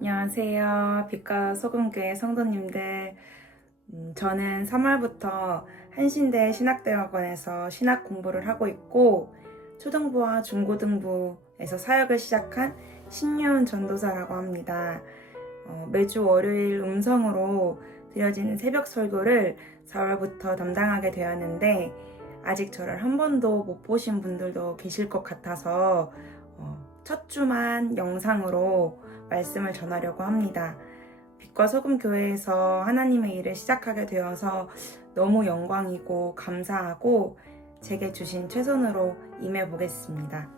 안녕하세요. 빛과 소금교회 성도님들. 저는 3월부터 한신대 신학대학원에서 신학 공부를 하고 있고, 초등부와 중고등부에서 사역을 시작한 신윤 전도사라고 합니다. 매주 월요일 음성으로 드려지는 새벽 설교를 4월부터 담당하게 되었는데, 아직 저를 한 번도 못 보신 분들도 계실 것 같아서 첫 주만 영상으로 말씀을 전하려고 합니다. 빛과 소금 교회에서 하나님의 일을 시작하게 되어서 너무 영광이고 감사하고 제게 주신 최선으로 임해 보겠습니다.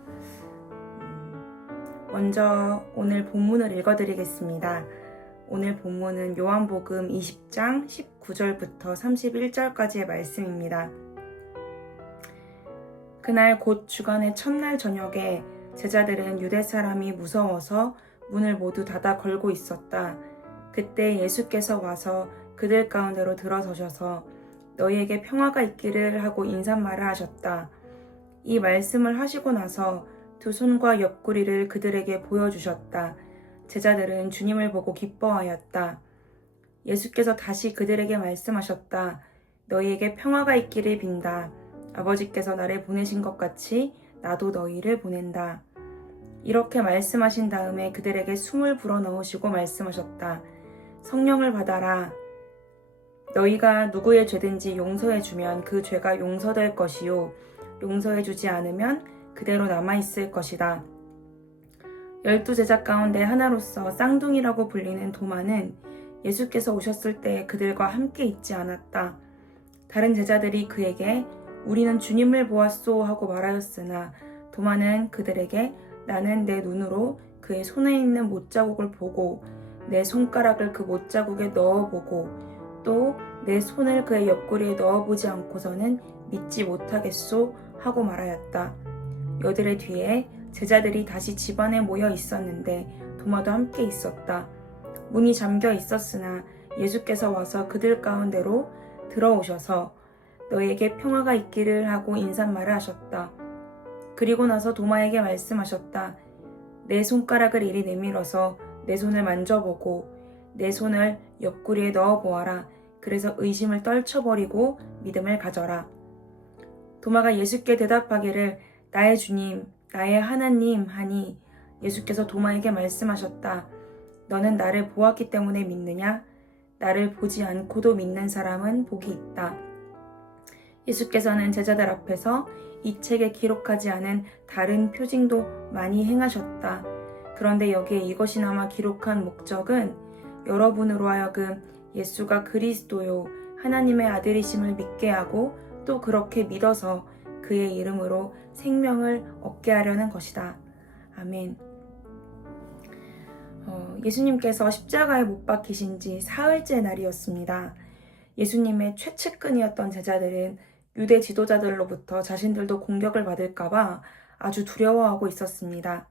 먼저 오늘 본문을 읽어드리겠습니다. 오늘 본문은 요한복음 20장 19절부터 31절까지의 말씀입니다. 그날 곧 주간의 첫날 저녁에 제자들은 유대 사람이 무서워서 문을 모두 닫아 걸고 있었다. 그때 예수께서 와서 그들 가운데로 들어서셔서 너희에게 평화가 있기를 하고 인사말을 하셨다. 이 말씀을 하시고 나서 두 손과 옆구리를 그들에게 보여주셨다. 제자들은 주님을 보고 기뻐하였다. 예수께서 다시 그들에게 말씀하셨다. 너희에게 평화가 있기를 빈다. 아버지께서 나를 보내신 것 같이 나도 너희를 보낸다. 이렇게 말씀하신 다음에 그들에게 숨을 불어넣으시고 말씀하셨다. 성령을 받아라. 너희가 누구의 죄든지 용서해주면 그 죄가 용서될 것이요. 용서해주지 않으면 그대로 남아있을 것이다. 12제자 가운데 하나로서 쌍둥이라고 불리는 도마는 예수께서 오셨을 때 그들과 함께 있지 않았다. 다른 제자들이 그에게 우리는 주님을 보았소 하고 말하였으나 도마는 그들에게 나는 내 눈으로 그의 손에 있는 못자국을 보고 내 손가락을 그 못자국에 넣어보고 또 내 손을 그의 옆구리에 넣어보지 않고서는 믿지 못하겠소 하고 말하였다. 여들의 뒤에 제자들이 다시 집안에 모여 있었는데 도마도 함께 있었다. 문이 잠겨 있었으나 예수께서 와서 그들 가운데로 들어오셔서 너희에게 평화가 있기를 하고 인사말을 하셨다. 그리고 나서 도마에게 말씀하셨다. 내 손가락을 이리 내밀어서 내 손을 만져보고 내 손을 옆구리에 넣어보아라. 그래서 의심을 떨쳐버리고 믿음을 가져라. 도마가 예수께 대답하기를 나의 주님, 나의 하나님 하니 예수께서 도마에게 말씀하셨다. 너는 나를 보았기 때문에 믿느냐? 나를 보지 않고도 믿는 사람은 복이 있다. 예수께서는 제자들 앞에서 이 책에 기록하지 않은 다른 표징도 많이 행하셨다. 그런데 여기에 이것이나마 기록한 목적은 여러분으로 하여금 예수가 그리스도요 하나님의 아들이심을 믿게 하고 또 그렇게 믿어서 그의 이름으로 생명을 얻게 하려는 것이다. 아멘. 예수님께서 십자가에 못 박히신 지 사흘째 날이었습니다. 예수님의 최측근이었던 제자들은 유대 지도자들로부터 자신들도 공격을 받을까봐 아주 두려워하고 있었습니다.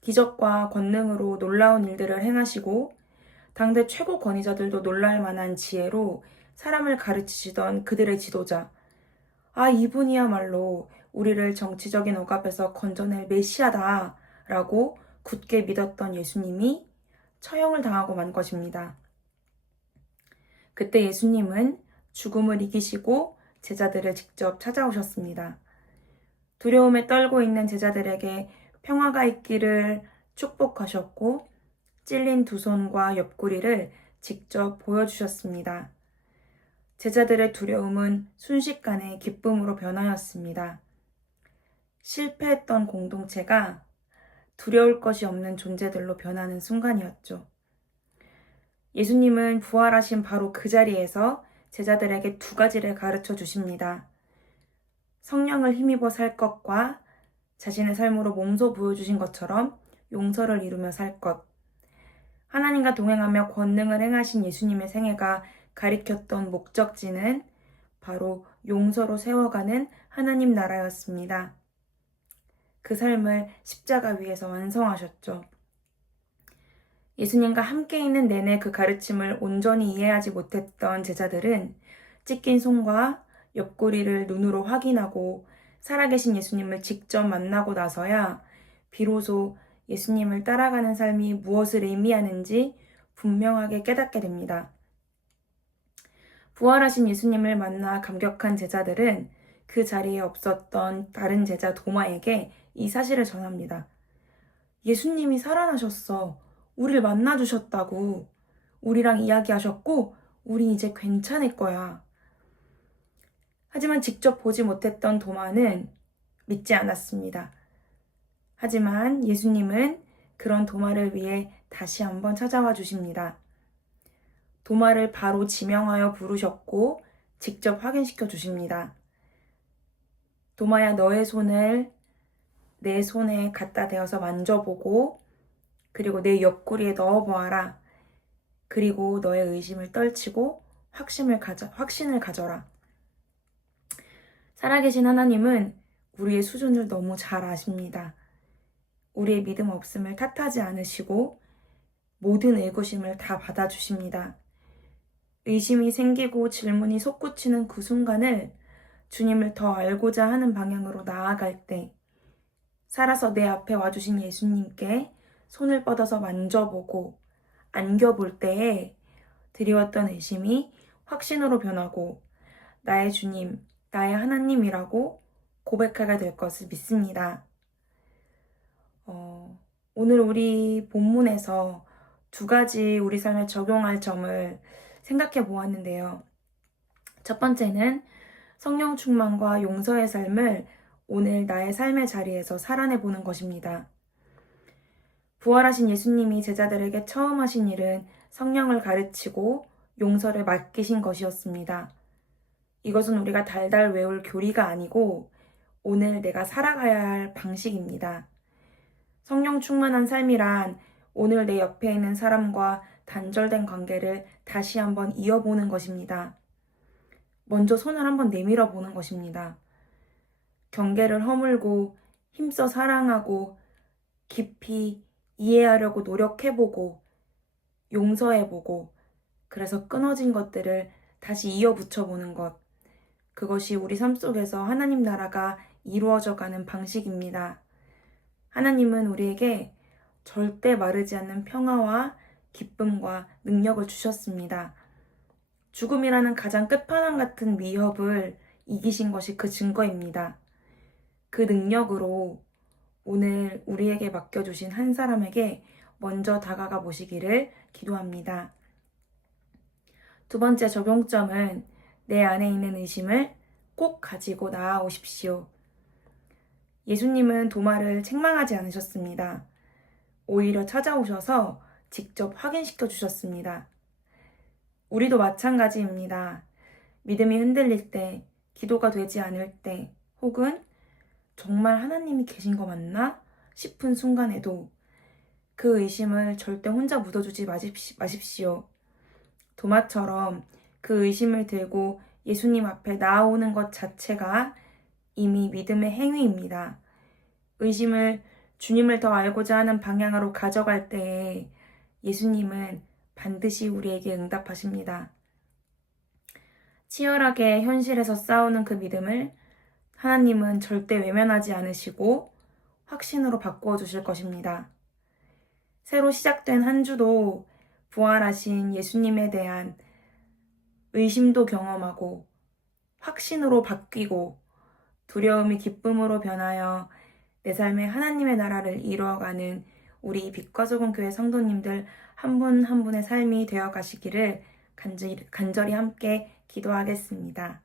기적과 권능으로 놀라운 일들을 행하시고 당대 최고 권위자들도 놀랄 만한 지혜로 사람을 가르치시던 그들의 지도자. 이분이야말로 우리를 정치적인 억압에서 건져낼 메시아다 라고 굳게 믿었던 예수님이 처형을 당하고 만 것입니다. 그때 예수님은 죽음을 이기시고 제자들을 직접 찾아오셨습니다. 두려움에 떨고 있는 제자들에게 평화가 있기를 축복하셨고 찔린 두 손과 옆구리를 직접 보여주셨습니다. 제자들의 두려움은 순식간에 기쁨으로 변하였습니다. 실패했던 공동체가 두려울 것이 없는 존재들로 변하는 순간이었죠. 예수님은 부활하신 바로 그 자리에서 제자들에게 두 가지를 가르쳐 주십니다. 성령을 힘입어 살 것과 자신의 삶으로 몸소 보여주신 것처럼 용서를 이루며 살 것. 하나님과 동행하며 권능을 행하신 예수님의 생애가 가리켰던 목적지는 바로 용서로 세워가는 하나님 나라였습니다. 그 삶을 십자가 위에서 완성하셨죠. 예수님과 함께 있는 내내 그 가르침을 온전히 이해하지 못했던 제자들은 찢긴 손과 옆구리를 눈으로 확인하고 살아계신 예수님을 직접 만나고 나서야 비로소 예수님을 따라가는 삶이 무엇을 의미하는지 분명하게 깨닫게 됩니다. 부활하신 예수님을 만나 감격한 제자들은 그 자리에 없었던 다른 제자 도마에게 이 사실을 전합니다. 예수님이 살아나셨어. 우리를 만나주셨다고. 우리랑 이야기하셨고, 우린 이제 괜찮을 거야. 하지만 직접 보지 못했던 도마는 믿지 않았습니다. 하지만 예수님은 그런 도마를 위해 다시 한번 찾아와 주십니다. 도마를 바로 지명하여 부르셨고 직접 확인시켜 주십니다. 도마야, 너의 손을 내 손에 갖다 대어서 만져보고 그리고 내 옆구리에 넣어보아라. 그리고 너의 의심을 떨치고 확신을 가져라. 살아계신 하나님은 우리의 수준을 너무 잘 아십니다. 우리의 믿음 없음을 탓하지 않으시고 모든 의구심을 다 받아주십니다. 의심이 생기고 질문이 솟구치는 그 순간을 주님을 더 알고자 하는 방향으로 나아갈 때, 살아서 내 앞에 와주신 예수님께 손을 뻗어서 만져보고 안겨볼 때에 드리웠던 의심이 확신으로 변하고 나의 주님, 나의 하나님이라고 고백하게 될 것을 믿습니다. 오늘 우리 본문에서 두 가지 우리 삶에 적용할 점을 생각해 보았는데요. 첫 번째는 성령 충만과 용서의 삶을 오늘 나의 삶의 자리에서 살아내 보는 것입니다. 부활하신 예수님이 제자들에게 처음 하신 일은 성령을 가르치고 용서를 맡기신 것이었습니다. 이것은 우리가 달달 외울 교리가 아니고 오늘 내가 살아가야 할 방식입니다. 성령 충만한 삶이란 오늘 내 옆에 있는 사람과 단절된 관계를 다시 한번 이어보는 것입니다. 먼저 손을 한번 내밀어 보는 것입니다. 경계를 허물고 힘써 사랑하고 깊이 이해하려고 노력해보고 용서해보고 그래서 끊어진 것들을 다시 이어붙여보는 것. 그것이 우리 삶 속에서 하나님 나라가 이루어져가는 방식입니다. 하나님은 우리에게 절대 마르지 않는 평화와 기쁨과 능력을 주셨습니다. 죽음이라는 가장 끝판왕 같은 위협을 이기신 것이 그 증거입니다. 그 능력으로 오늘 우리에게 맡겨주신 한 사람에게 먼저 다가가 보시기를 기도합니다. 두 번째 적용점은 내 안에 있는 의심을 꼭 가지고 나아오십시오. 예수님은 도마를 책망하지 않으셨습니다. 오히려 찾아오셔서 직접 확인시켜 주셨습니다. 우리도 마찬가지입니다. 믿음이 흔들릴 때, 기도가 되지 않을 때, 혹은 정말 하나님이 계신 거 맞나 싶은 순간에도 그 의심을 절대 혼자 묻어주지 마십시오. 도마처럼 그 의심을 들고 예수님 앞에 나아오는 것 자체가 이미 믿음의 행위입니다. 의심을 주님을 더 알고자 하는 방향으로 가져갈 때에 예수님은 반드시 우리에게 응답하십니다. 치열하게 현실에서 싸우는 그 믿음을 하나님은 절대 외면하지 않으시고 확신으로 바꾸어 주실 것입니다. 새로 시작된 한 주도 부활하신 예수님에 대한 의심도 경험하고 확신으로 바뀌고 두려움이 기쁨으로 변하여 내 삶에 하나님의 나라를 이루어가는 우리 빛과 소금 교회 성도님들 한 분 한 분의 삶이 되어 가시기를 간절히 함께 기도하겠습니다.